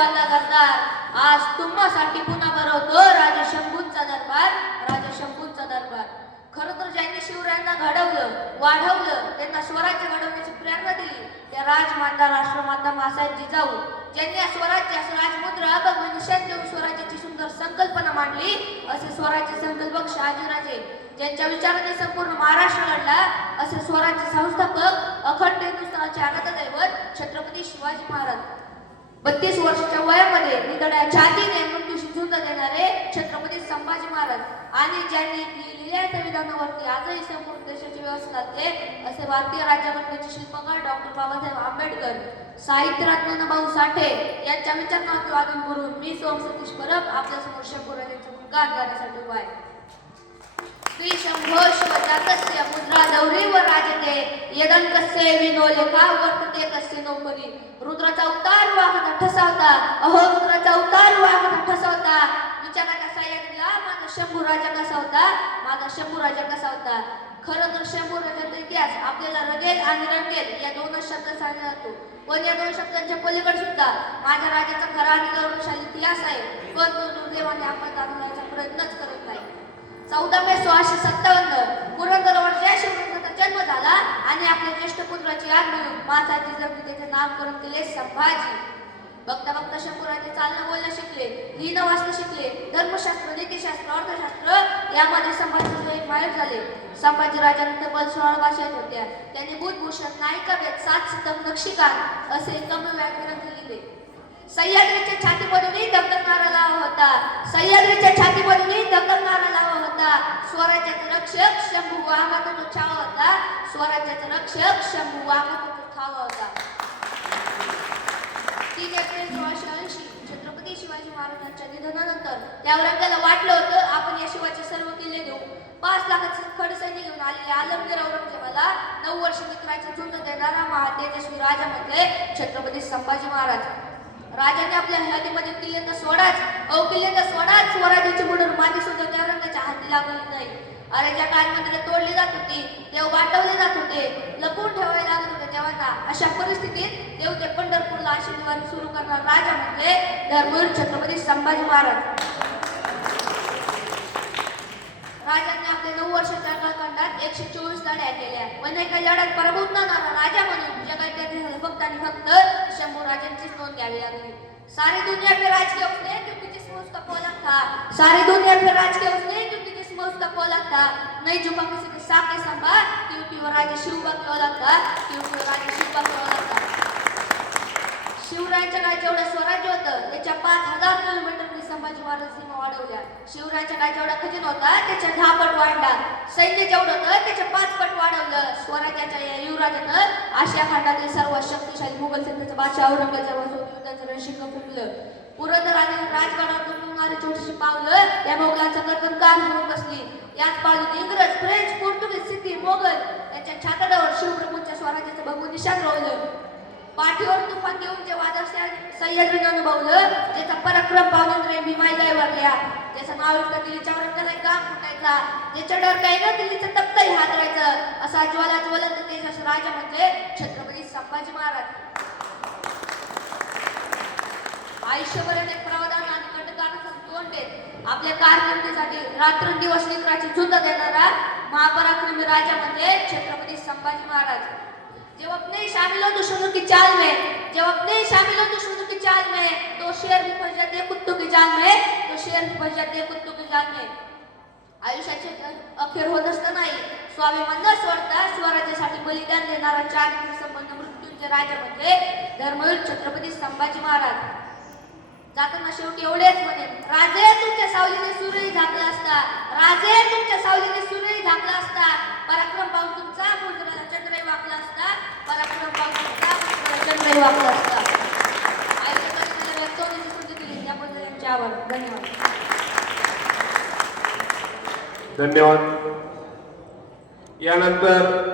देवाचा करतात. आज तुम्हासाठी पुन्हा भरवतो राजा शंभूंचा दरबार, राजा शंभूंचा दरबार. खरं तर ज्यांनी शिवरायांना घडवलं, वाढवलं, त्यांना स्वराज्य घडवण्याची प्रेरणा दिली त्या राजमाता राष्ट्रमाता मासाहेब जिजाऊ, ज्यांनी या स्वराज्यास राजमुद्रा भगवान निशाण देऊन स्वराज्याची सुंदर संकल्पना मांडली, असे स्वराज्य संकल्पक शहाजीराजे, ज्यांच्या विचाराने संपूर्ण महाराष्ट्र लढला, असे स्वराज्य संस्थापक अखंड हिंदुस्थानाचे आराध्य दैवत छत्रपती शिवाजी महाराज. 32 वर्षाच्या वयामध्ये निधड्या छातीने मृत्यूशी झुंज देणारे छत्रपती संभाजी महाराज आणि ज्यांनी लिहिलेल्या संविधानावरती आजही संपूर्ण देशाची व्यवस्था असते असे भारतीय राज्यघटनेचे शिल्पकार डॉक्टर बाबासाहेब आंबेडकर, साहित्यरत्न भाऊ साठे यांच्या विचारांवरती वादन करून मी सोम सतीश परब आपल्यासमोर शंभूराजांचे गुणगान गाण्यासाठी उभा आहे. श्री शंभो शिवजातस्य मुद्रा दौरीव राजते यदंकस्य विनोलेखा वर्तते कस्य नोकरी. रुद्राचा उतार वाघाचा ठसावता, अहो रुद्राचा उतार वाघाचा ठसावता, विचाराच्या सह्याद्रीला माझा शंभू राजा कसा होता, माझा शंभू राजा कसा होता. खरं तर शंभू राजाचा इतिहास आपल्याला रगेल आणि रंगेल या दोनच शब्दात सांगितला जातो, पण या दोन शब्दांच्या पलीकडे सुद्धा माझ्या राजाचा खरा आणि गौरवशाली इतिहास आहे, पण तो दुर्दैवाने आपण जाणून घ्यायचा प्रयत्नच करत नाही. 14 मे 1657 पुरंदरवर जय शिवरायांचा जन्म झाला आणि आपल्या ज्येष्ठ पुत्राची याद म्हणून माताजी जगली त्याचे नामकरण केले संभाजी. बघता बघता शंभूराजे चालणं बोलणं शिकले, लिहिणं वाचणं शिकले, धर्मशास्त्र, नीतिशास्त्र, अर्थशास्त्र यामध्ये संभाजीचे एक माहेर झाले. संभाजी राजांना तब्बल 16 भाषा येत होत्या. त्यांनी बुधभूषण, नायिकाभेद, 7 सितम, नक्षीकांत असे कमलवाद ग्रंथ लिहिले. सह्याद्रीच्या छातीमधूनही धगधगणारा लावा होता, सह्याद्रीच्या छातीमधूनही धगधगणारा लावा होता. स्वराज्याचा रक्षक शंभू वाघाचा जो छावा होता, स्वराज्याचा रक्षक शंभू वाघाचा जो छावा होता. 3 एप्रिल 1680 छत्रपती शिवाजी महाराजांच्या निधनानंतर त्या औरंगजेबाला वाटलं होतं आपण या शिवाचे सर्व किल्ले देऊ. 5 लाखाचे खडसैन्य घेऊन आलेल्या आलमगीर औरंगजेबाला 9 वर्ष मित्राची झुंज देणारा महातेजस्वी राजा म्हटले छत्रपती संभाजी महाराज. राजाने आपल्या हद्दीमध्ये किल्ले तर सोडाच, किल्ले तर सोडाच, स्वराज्याची बुडून माती सुद्धा त्या औरंगजेबाच्या हाती लागली नाही. अरे ज्या काळ मंदिरे तोडली जात होती, देव वाटवले जात होते, लपून ठेवायला लागत होते देवांना, अशा परिस्थितीत देव ते पंढरपूरला आशीर्वाद सुरू करणारा राजा म्हणजे धर्मवीर छत्रपती संभाजी महाराज. राजांनी आपल्या 9 वर्षाच्या कालखंडात 124 लढाया केल्या, पण एका लढ्यात पराभूत न होणारा राजा म्हणून जगाच्या फक्त आणि फक्त शंभू राजांचीच नोंद घ्यावी लागली. सारी दुनिया पे राज किया उसने क्योंकि जिसमें उसका पोलक था, सारी दुनिया पे राज किया उसने क्योंकि जिसमें उसका पोलक था, नहीं झुका किसी के सामने संभा क्योंकि वो राजा शिवबा की औलाद था, क्योंकि वो राजा शिवबा की औलाद था. शिवरायांच्या काळात जेवढं स्वराज्य होतं त्याच्या 5000 किलोमीटरनी संभाजी महाराज सीमा वाढवल्या. शिवरायांच्या काळात जेवढा खजिना होता त्याच्या 10 पट वाढला. सैन्य जेवढं होतं त्याच्या 5 पट वाढवलं. स्वराज्याच्या या युवराजानं आशिया खंडातील सर्वात शक्तिशाली मुघल सैन्याचा बादशाह औरंगजेबासोबत युद्धाचं रणशिंग फुंकलं. पुरंदर आणि राजगडावर होणारी छोटीशी पावलं या मोगलांचा गर्दन कान होऊन बसली. याच पावलीत इंग्रज, फ्रेंच, पोर्तुगीज, सिद्धी, मोगल यांच्या छाताडावर शिवप्रभूंच्या स्वराज्याचं भगवं निशाण रोवलं. पाठीवर तुफान घेऊन जे वादळ सह्याद्रीने अनुभवलं, ज्याचा पराक्रम पाहून भीमाईला वरल्या, ज्याचं नाव इतकं दिल्लीच्या औरंगजेबाला काम फुटायचा, ज्याच्या डर काही न दिल्लीचं तप्तही हादरायचं, असा ज्वाला ज्वलंत तेजस्वी राजा म्हणजे छत्रपती संभाजी महाराज. आयुष्यभर अनेक प्रवादान आणि कंटकांना तोंड देत आपल्या कारकिर्दीसाठी रात्रंदिवस निद्राची झुंज देणारा महापराक्रमी राजा म्हणजे छत्रपती संभाजी महाराज. जब अपने शामिल हो दुश्मनों की चाल में, जब अपने शामिल हो दुश्मनों की चाल में, तो शेर भी फंस जाते कुत्तों की जाल में, तो शेर भी फंस जाते कुत्तों की जाल में. आयुष्याचे अखेर होत असतानाही स्वाभिमान न सोडता स्वराज्यासाठी बलिदान देणारा चारित्र्य संपन्न मृत्यूंचे राजा म्हणजे धर्मवीर छत्रपती संभाजी महाराज. जाताना शेवटी एवढेच म्हणेन, राजे तुमच्या सावलीने सूर्यही झाकला असता, राजे तुमच्या सावलीने सूर्यही झाकला असता, पराक्रम पाहून तुमचा मुलगा चंद्रही वाकला असता, पराक्रम पाहून तुमचा मुलगा चंद्रही वाकला असता. आयुष्यात व्यक्त होण्याची संधी दिली त्याबद्दल यांचे आभार. धन्यवाद. धन्यवाद. यानंतर